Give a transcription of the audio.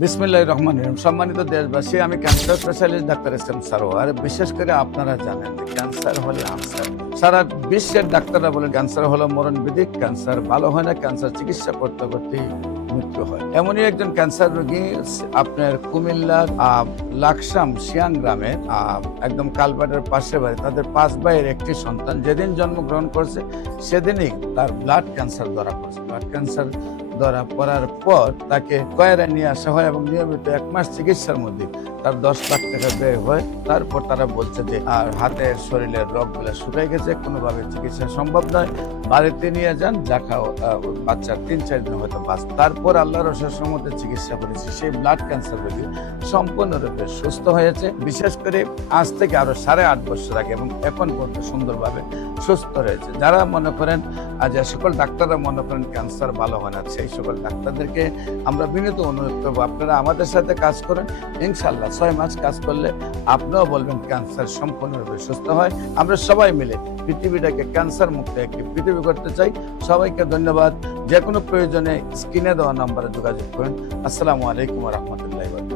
বিসমিল্লাহির রহমানির রহিম। সম্মানিত দেশবাসী, আমি cancer specialist doctor SM. Sarwar. বিশেষ করে আপনারা জানেন ক্যান্সার হলে আনসার। সারা বিশ্বের ডাক্তাররা বলেন ক্যান্সার হলো মরণবিধি, ক্যান্সার ভালো হয় না, ক্যান্সার চিকিৎসা করতে করতেই মৃত্যু হয়। এমনই একজন ক্যান্সার রোগী আপনার কুমিল্লার লাকসাম শিয়াং গ্রামে একদম কালভার্টের পাশে বাড়ি। তাদের 5 ভাইয়ের একটি সন্তান যেদিন জন্মগ্রহণ করছে সেদিনই তার ব্লাড ক্যান্সার ধরা পড়ছে। ব্লাড ক্যান্সার ধরা পড়ার পর তাকে কয়রা নিয়ে আসা হয় এবং নিয়মিত 1 মাস চিকিৎসার মধ্যে তার 10 লাখ টাকা ব্যয় হয়। তারপর তারা বলছে যে আর হাতের শরীরের রগগুলো শুকাই গেছে, কোনোভাবে চিকিৎসা সম্ভব নয়, বাড়িতে নিয়ে যান, যা খাও বাচ্চার 3-4 দিন হয়তো বাঁচবে। তারপর আল্লাহর অশেষ রহমতে চিকিৎসা করেছি, সেই ব্লাড ক্যান্সার রোগী সম্পূর্ণরূপে সুস্থ হয়েছে। বিশেষ করে আজ থেকে আরো 8.5 বছর আগে এবং এখন পর্যন্ত সুন্দরভাবে সুস্থ রয়েছে। যারা মনে করেন যে সকল ডাক্তাররা মনে করেন ক্যান্সার ভালো হয় না, সেই সকল ডাক্তারদেরকে আমরা বিনীত অনুরোধ করবো আপনারা আমাদের সাথে কাজ করেন। ইনশাল্লাহ 6 মাস কাজ করলে আপনিও বলবেন ক্যান্সার সম্পূর্ণরূপে সুস্থ হয়। আমরা সবাই মিলে পৃথিবীটাকে ক্যান্সার মুক্ত একটি পৃথিবী করতে চাই। সবাইকে ধন্যবাদ। যে কোনো প্রয়োজনে স্ক্রিনে দেওয়া নম্বরে যোগাযোগ করুন। আসসালামু আলাইকুম ওয়া রাহমাতুল্লাহি ওয়া বারাকাতুহু।